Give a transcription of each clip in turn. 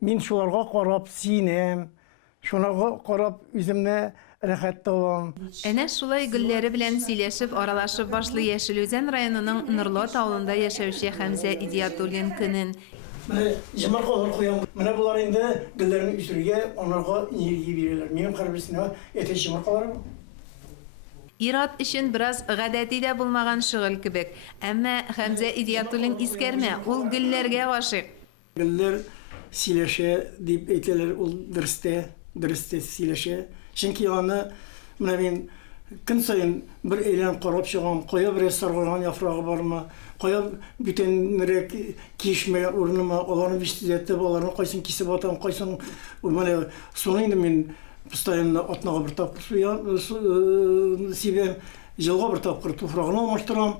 Мин шуларга карап сөенәм, шуларга карап үземне рәхәт табам. Әнә шулай гөлләре белән сөйләшеп, аралашып башлый Яшелүзән районының Нурлат авылында яшәүче Хәмзә Идиятуллин көнен. Менә җимаркалар куям. Менә булар инде гөлләрне үстерүгә, аларга энергия бирәләр. Минем хәрбисенә әтә җимаркалар. Ират өчен бераз гадәти дә булмаган шөгыль кебек. Әмма Хәмзә Идиятуллин искәрмә, ул гөлләргә гашыйк. Гөлләр сөйләшә дип әйтәләр, ул дөрестә сөйләшә. Чөнки аны менә мин көн саен бер әйлән карап чыгам, кая бер саргылган яфрагы бармы, кая бүтәнрәк кишмәгән урынымы, аларны бистәтеп, аларны кайсын кисеп атам, кайсын менә соны инде мин постоянно атнага бер тапкыр сибәм, җылга бер тапкыр туфрагын алмаштырам.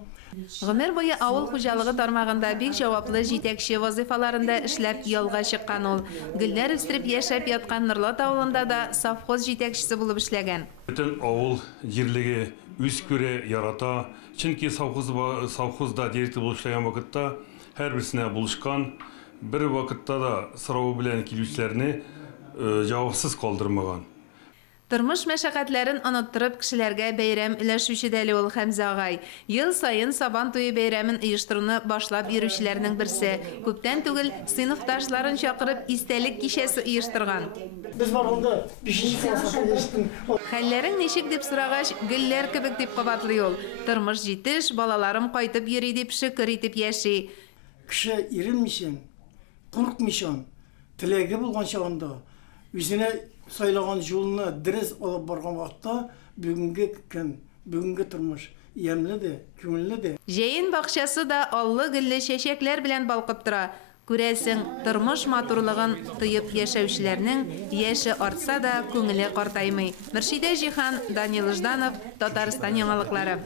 Гомер буе авыл хуҗалыгы тармагында бик җаваплы җитәкче вазифаларында эшләп ялга чыккан ул. Гөлләр үстереп яшәп яткан Нурлат авылында да совхоз җитәкчесе булып эшләгән. Бөтен авыл җирлеге үз күрә ярата. Чөнки совхозда директор булып эшләгән вакытта һәрберсенә булышкан, бер вакытта да сорау белән килүчеләрне җавапсыз калдырмаган. Тормыш мәшәкатьләрен оныттырып кешеләргә бәйрәм өләшүче дә ул Хәмзә агай. Ел саен Сабан туе бәйрәмен оештыруны башлап йөрүчеләрнең берсе. Күптән түгел сыйныфташларын чакырып истәлек кичәсе оештырган. Без барганда 5нче класста яшьтем. Хәлләрең ничек дип сорагач, гөлләр кебек дип кабатлый ул. Тормыш җитеш, балаларым кайтып йөри дип шөкер итеп яши. Кеше иренмичән, курыкмичән, теләге булган чагында үзенә сайлаган юлны дөрес алып барган вакытта бүгенге көн, бүгенге тормыш ямьле дә, күңелле дә. Җәен бакчасы да аллы гөлле чәчәкләр белән балкып тора. Күрәсең, тормыш матурлыгын тоеп яшәүчеләрнең яше артса да күңеле картаймый. Мөршидә Җихан, Данил Жданов, Татарстан яңалыклары.